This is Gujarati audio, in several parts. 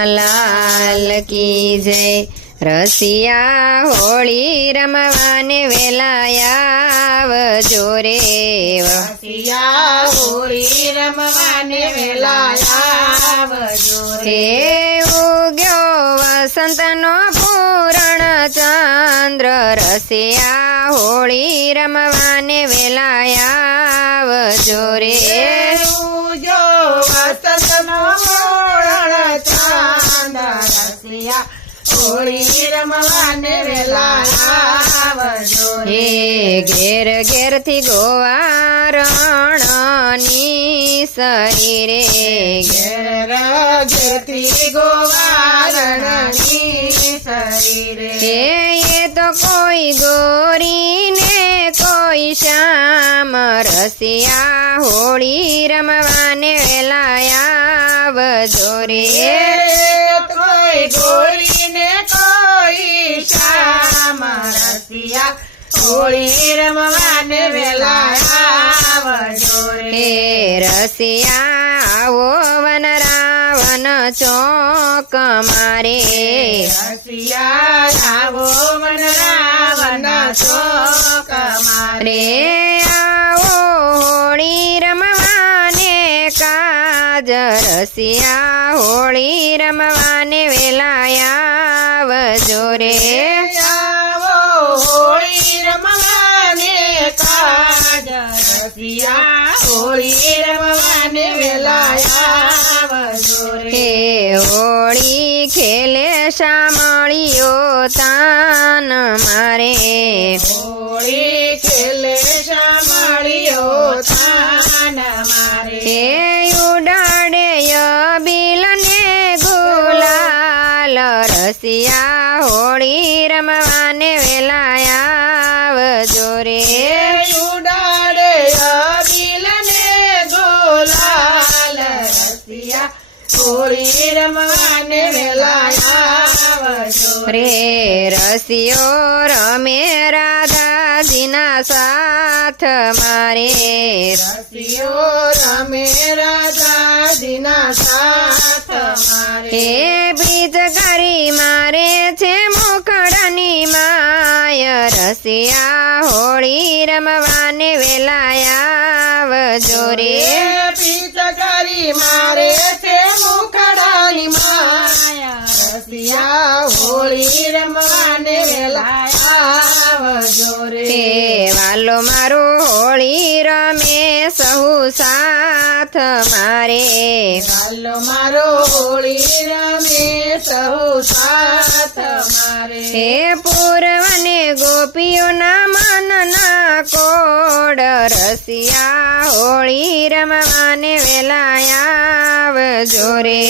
કનૈયા લાલ કી જય। રસિયા હોળી રમવાને વેલાયા આવજો રે। રસિયા હોળી રમવાને વેલાયા આવજો રે। હે ઉગ્યો વસંતનો પૂરણ ચંદ્ર રસિયા હોળી રમવાને વેલાયા આવજો રે। ઉગ્યો વસંતનો પૂરણ ચંદ્ર રસિયા હોળી રમવાને વેલાયા આવજો રે। હે ઘેર ઘેરથી ગોવારણની શરીરે ઘેર ઘેરથી ગોવારણની શરીરે। હે એ તો કોઈ ગોરીને કોઈ શ્યામ રસિયા હોળી રમવાને વેલાયા આવજો રે। કોઈ ગોરીને કોઈ શ્યામ રસિયા હોળી રમવાને વેલાયા આવજો રે। હે રસિયા આવો વન રાવણ ચોક મારે રસિયા આવો વન રાવણ ચોક મારે। રે આવો હોળી રમવાને કાજ રસિયા હોળી રમવાને વેલાયા આવજો રે। આવો હોળી રમવાને કાજ રસિયા હોળી રમવાને વેલાયા આવજો રે। હે હોળી ખેલે શામળીઓ તાન મારે હોળી ખેલે શામળીઓ તાન મારે। હે ઉડાડે અબીલને ગુલાલ રસિયા હોળી રમવાને વેલાયા આવજો રે। ઉડાડે અબીલને ગુલાલ રસિયા હોળી રમવાને વેલાયા આવજો રે। રે રસિયો રમે રાધાજીના સાથ મારે રસિયો રમે રાધાજીના સાથ મારે। હે બ્રિજ કરી મારે છે મુખડની માય રસિયા હોળી રમવાને વેલાયા આવજો રે। પિચકારી મારે છે મુખડાની માયા રસિયા હોળી રમવાને વેલાયા આવજો રે। હે વાલો મારો હોળી રમે સહુ સાથ મારે ચાલો મારો હોળી રમે સહુ સાથ મારે। હે પૂર્વને ગોપીઓના મનના કોડ રસિયા હોળી રમવાને વેલાયા આવજો રે।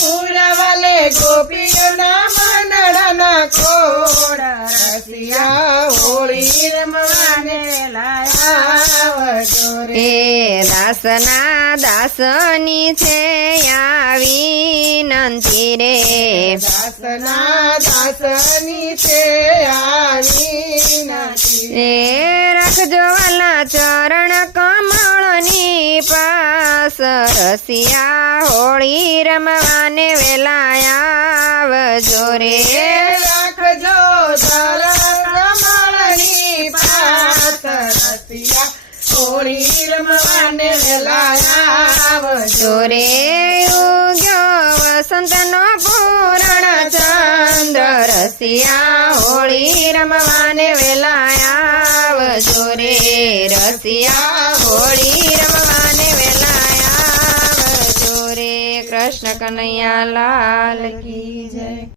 ફૂલવાલે ગોપીઓના મંડળના કોડ રસિયા હોળી રમવાને વેલાયા આવજો રે। હે દાસના દાસની છે આવી નંતી રે દાસના દાસની છે આવી નથી। હે રાખજો વાલા ચરણ કમળની પાસ રસિયા હોળી રમવાને વેલાયા આવજો રે। રાખજો કમળની પાસ રસિયા હોળી રમવાને વેલાયા આવજો રે। ઉગ્યો વસંતનો પૂરણ ચંદ્ર રસિયા હોળી રમવાને વેલાયા આવજો રે। રસિયા હોળી રમવાને વેલાયા આવજો રે। કૃષ્ણ કનૈયા લાલ કી જય।